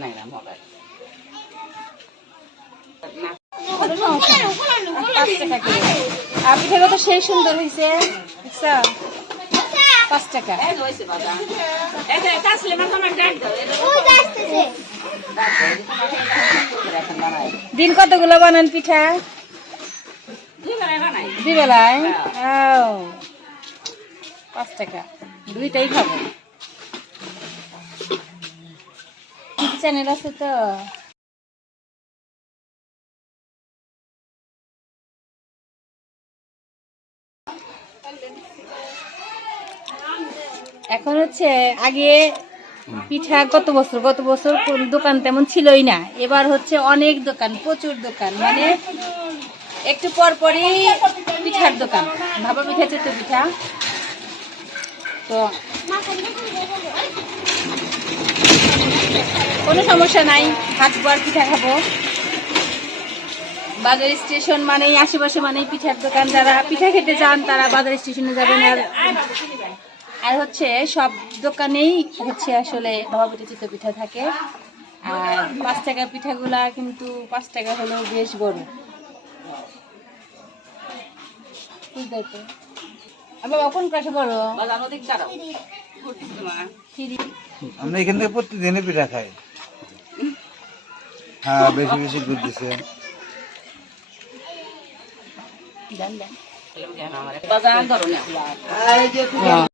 বানাইলাম হবে আপনি সেই সুন্দর হয়েছে পাঁচ টাকা। দিন কতগুলো বানান পিঠা? দুই বেলায় পাঁচ টাকা। দুইটাই খাব। চ্যানেল আছে তো। এখন হচ্ছে আগে পিঠা গত বছর গত বছর কোন দোকান তেমন ছিলই না। এবার হচ্ছে অনেক দোকান, প্রচুর দোকান। মানে একটু পর পরই পিঠার দোকান, ভাপা পিঠা চেতো পিঠা। তো কোনো সমস্যা নাই হাটবার পিঠা খাব। বাজার স্টেশন মানেই আশেপাশে মানেই পিঠার দোকান। যারা পিঠা খেতে চান তারা বাজার স্টেশনে যাবেন আর আর হচ্ছে সব দোকানেই হচ্ছে আসলে ভাপা পিঠা চিত্ত পিঠা থাকে। আর পাঁচ টাকা পিঠাগুলা কিন্তু পাঁচ টাকা হলেও বেশ বড়। বুঝতে তো আবার বড় আমরা এখান থেকে প্রতিদিনই পিঠা খাই। হ্যাঁ বেশি বেশি দুধ দিছে। দেন দেন। বাজার ধরো না।